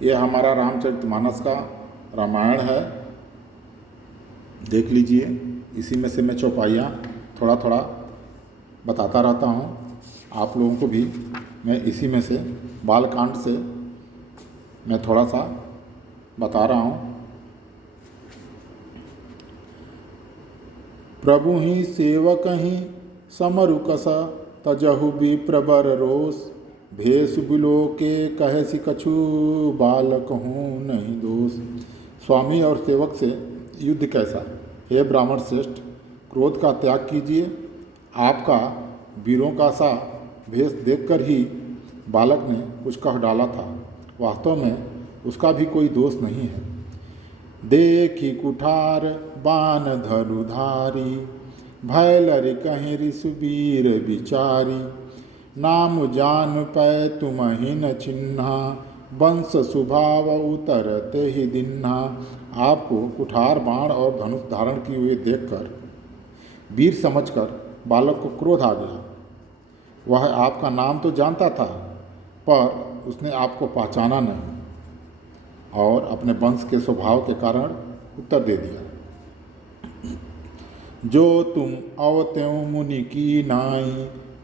ये हमारा रामचरितमानस का रामायण है, देख लीजिए। इसी में से मैं चौपाइयाँ थोड़ा थोड़ा बताता रहता हूँ आप लोगों को भी। मैं इसी में से बालकांड से मैं थोड़ा सा बता रहा हूँ। प्रभु ही सेवक ही समरुकस तजहु भी प्रबर रोष, भेष बिलो के कहसी कछु बालक हूँ नहीं दोष। स्वामी और सेवक से युद्ध कैसा। हे ब्राह्मण श्रेष्ठ, क्रोध का त्याग कीजिए। आपका वीरों का सा भेष देखकर ही बालक ने कुछ कह डाला था। वास्तव में उसका भी कोई दोष नहीं है। देखी कुठार बान धनुधारी, भय लरि कहीं ऋषुबीर विचारी। नाम जान पै तुम ही न चिन्हा, वंश स्वभाव उतरते ही दिन्हा। आपको कुठार बाण और धनुष धारण किए हुए देखकर वीर समझकर बालक को क्रोध आ गया। वह आपका नाम तो जानता था, पर उसने आपको पहचाना नहीं और अपने वंश के स्वभाव के कारण उत्तर दे दिया। जो तुम अवत्यों मुनि की नाई,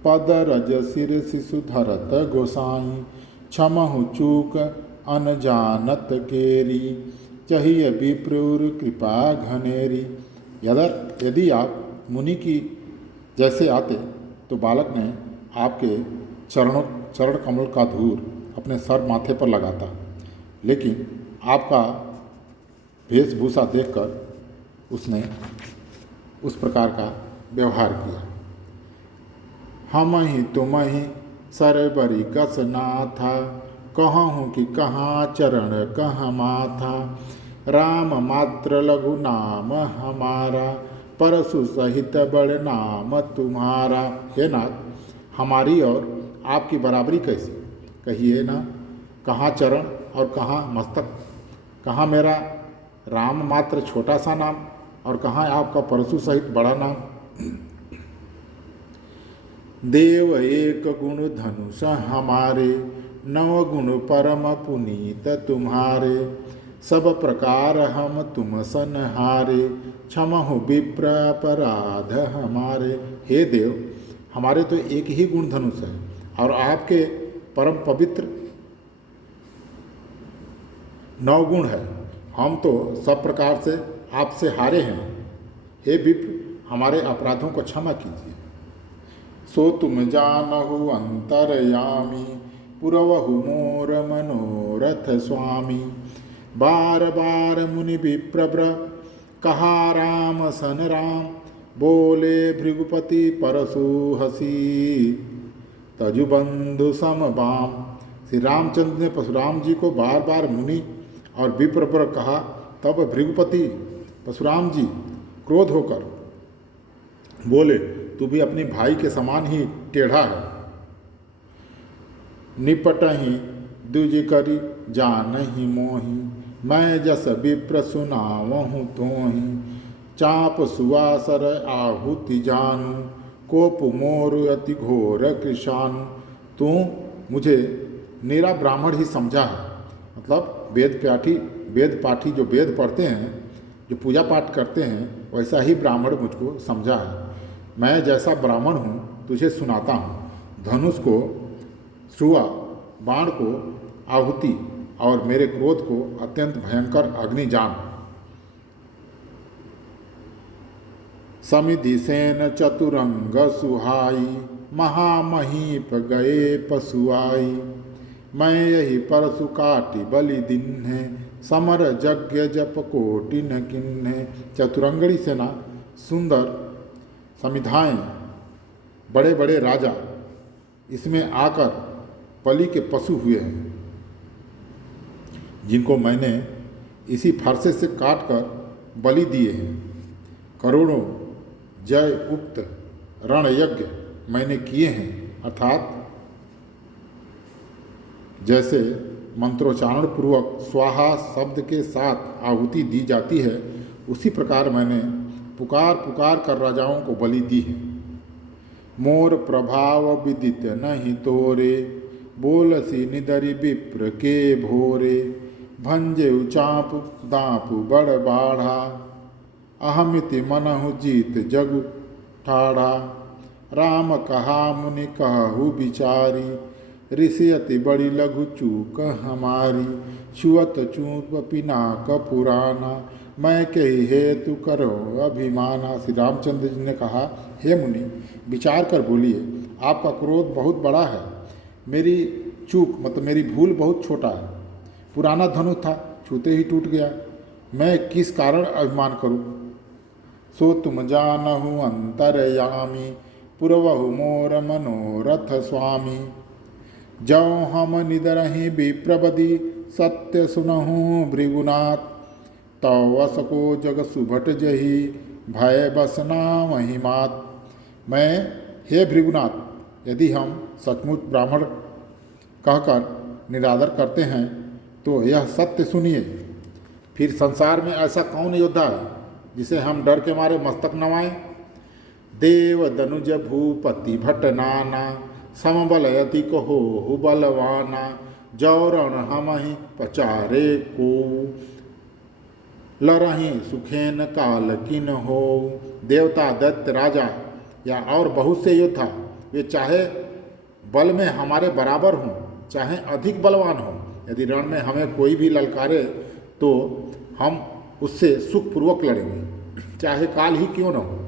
पद रज सिर शिशु धरत गोसाई। क्षमहु चूक अनजानत केरी, चाहिए विप्रुर कृपा घनेरी। यदि आप मुनि की जैसे आते तो बालक ने आपके चरण कमल का धूल अपने सर माथे पर लगाता, लेकिन आपका वेशभूषा देखकर उसने उस प्रकार का व्यवहार किया। हम ही तुम ही सरबरी कस नाथा, कहूँ कि कहाँ चरण कहाँ माथा। राम मात्र लघु नाम हमारा, परशु सहित बड़ नाम तुम्हारा। हे नाथ, हमारी और आपकी बराबरी कैसी, कहिए ना। कहाँ चरण और कहाँ मस्तक, कहाँ मेरा राम मात्र छोटा सा नाम और कहाँ आपका परशु सहित बड़ा नाम। देव एक गुण धनुष हमारे, नव गुण परम पुनीत तुम्हारे। सब प्रकार हम तुम सनहारे, क्षमहु विप्र अपराध हमारे। हे देव, हमारे तो एक ही गुण धनुष है और आपके परम पवित्र 9 गुण है। हम तो सब प्रकार से आपसे हारे हैं। हे विप्र, हमारे अपराधों को क्षमा कीजिए। सो तुम जानहु अंतरयामी, पुरवहु मोर मनोरथ स्वामी। बार बार मुनि विप्रव्र, कहा राम सन राम। बोले भृगुपति परशु हसी, तजुबंधु समबाम। श्री रामचंद्र ने परशुराम जी को बार बार मुनि और विप्र पर कहा। तब भृगुपति परशुराम जी क्रोध होकर बोले, तू भी अपनी भाई के समान ही टेढ़ा है। निपटहि द्विज करी जानहि मोहि, मैं जस विप्र सुनावहु तोहि। चाप सुवासर आहुति जानू, कोप मोर अति घोर कृशानु। तू मुझे मेरा ब्राह्मण ही समझा है, मतलब वेद पाठी जो वेद पढ़ते हैं, जो पूजा पाठ करते हैं, वैसा ही ब्राह्मण मुझको समझा है। मैं जैसा ब्राह्मण हूँ तुझे सुनाता हूँ। धनुष को सुआ, बाण को आहुति और मेरे क्रोध को अत्यंत भयंकर अग्नि जान। समिधि सेन चतुरंग सुहाई, महामहीप गए पशुआई। मैं यही परशु काटि बलि दिन है, समर यज्ञ जप कोटि न किन्हे। चतुरंगड़ी सेना, सुंदर समिधाएँ, बड़े बड़े राजा इसमें आकर बलि के पशु हुए हैं, जिनको मैंने इसी फरसे से काट कर बलि दिए हैं। करोड़ों जय उक्त रण यज्ञ मैंने किए हैं, अर्थात जैसे मंत्रोच्चारण पूर्वक स्वाहा शब्द के साथ आहुति दी जाती है, उसी प्रकार मैंने पुकार पुकार कर राजाओं को बलि दी है। मोर प्रभाव विदित नहीं तोरे, बोलसी निदरि विप्र के भोरे, भंजेउ चाप दापु बड़ बाढ़ा, अहमिति मनहु जीत जगु ठाढ़ा। राम कहा मुनि कहु विचारी, ऋषि अति बड़ी लघु चूक हमारी। छुअत चूप पिनाक पुराना, मैं कही हेतु करो अभिमाना। श्री रामचंद्र जी ने कहा, हे मुनि विचार कर बोलिए, आपका क्रोध बहुत बड़ा है। मेरी चूक मतलब मेरी भूल बहुत छोटा है। पुराना धनुष था, छूते ही टूट गया, मैं किस कारण अभिमान करूं। सो तुम जानहु अंतरयामी, पुरवहु मोर मनोरथ स्वामी। जौ हम निदरहि विप्रबदी, सत्य सुनहु भृगुनाथ। तौ असको जग सुभट जही, भय बसना वही मात। मैं, हे भृगुनाथ, यदि हम सचमुच ब्राह्मण कहकर निरादर करते हैं तो यह सत्य सुनिए। फिर संसार में ऐसा कौन योद्धा है जिसे हम डर के मारे मस्तक नवाएं। देव दनुज भूपति भट नाना, समबल यति कहो बलवाना। जौरण हमहि पचारे को, लरहि सुखेन काल किन हो। देवता दत्त राजा या और बहुत से योद्धा, वे चाहे बल में हमारे बराबर हों चाहे अधिक बलवान हों, यदि रण में हमें कोई भी ललकारे तो हम उससे सुखपूर्वक लड़ेंगे, चाहे काल ही क्यों न हो।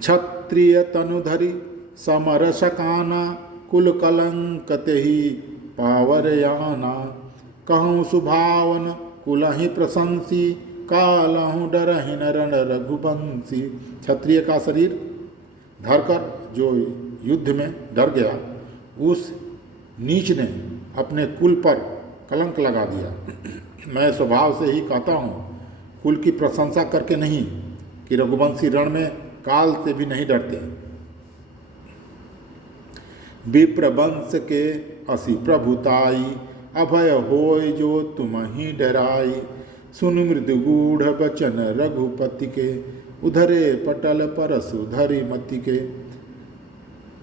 क्षत्रिय तनुधरि समर सकाना, कुल कलंक तेहि पावरयाना। कहूँ सुभावन कुलहि प्रशंसी, कालहु डरहि नरन रघुवंशी। क्षत्रिय का शरीर धरकर जो युद्ध में डर गया, उस नीच ने अपने कुल पर कलंक लगा दिया। मैं स्वभाव से ही कहता हूँ, कुल की प्रशंसा करके नहीं, कि रघुवंशी रण में काल से भी नहीं डरते। विप्रवंश के असी प्रभुताई, अभय होय जो तुम ही डराई। सुन मृदु गूढ़ बचन रघुपति के, उधरे पटल परसु धरि मति के।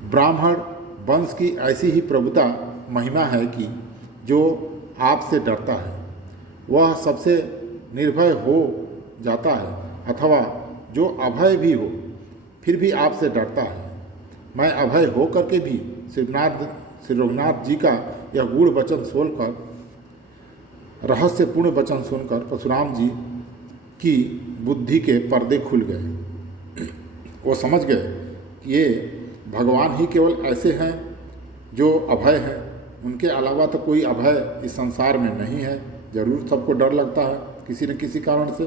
ब्राह्मण वंश की ऐसी ही प्रभुता महिमा है कि जो आपसे डरता है वह सबसे निर्भय हो जाता है, अथवा जो अभय भी हो फिर भी आपसे डरता है। मैं अभय हो करके भी श्री रघुनाथ जी का यह गूढ़ वचन सुनकर, रहस्यपूर्ण वचन सुनकर परशुराम जी की बुद्धि के पर्दे खुल गए। वो समझ गए कि ये भगवान ही केवल ऐसे हैं जो अभय हैं, उनके अलावा तो कोई अभय इस संसार में नहीं है। जरूर सबको डर लगता है किसी न किसी कारण से।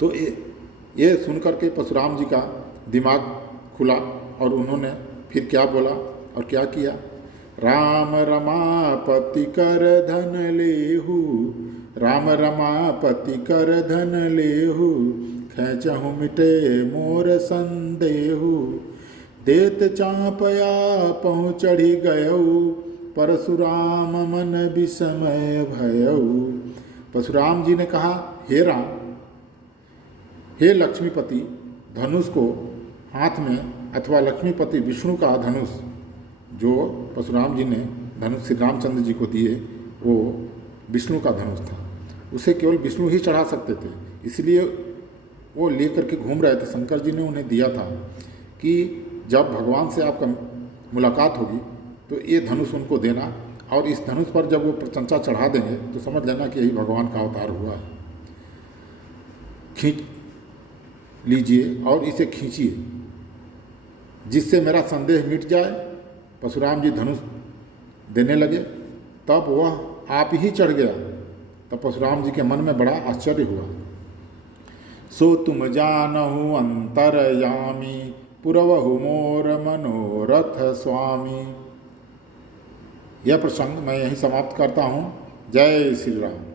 तो ये सुनकर के परशुराम जी का दिमाग खुला और उन्होंने फिर क्या बोला और क्या किया। राम रमापति कर धन लेहु, राम रमापति कर धन लेहु। खेचहु मिटे मोर संदेहु, देत चापया पहुँ चढ़ी गयऊ। परशुराम मन विस्मय भयऊ। परशुराम जी ने कहा, हे राम, हे लक्ष्मीपति, धनुष को हाथ में, अथवा लक्ष्मीपति विष्णु का धनुष जो परशुराम जी ने धनुष श्री रामचंद्र जी को दिए, वो विष्णु का धनुष था। उसे केवल विष्णु ही चढ़ा सकते थे, इसलिए वो लेकर के घूम रहे थे। शंकर जी ने उन्हें दिया था कि जब भगवान से आपका मुलाकात होगी तो ये धनुष उनको देना, और इस धनुष पर जब वो प्रशंसा चढ़ा देंगे तो समझ लेना कि यही भगवान का अवतार हुआ है। खींच लीजिए और इसे खींचिए जिससे मेरा संदेह मिट जाए। परशुराम जी धनुष देने लगे, तब वह आप ही चढ़ गया। तब परशुराम जी के मन में बड़ा आश्चर्य हुआ। सो तुम जानहु अंतरयामी, पुरवहु मोर मनोरथ स्वामी। यह प्रसंग मैं यहीं समाप्त करता हूँ। जय श्री राम।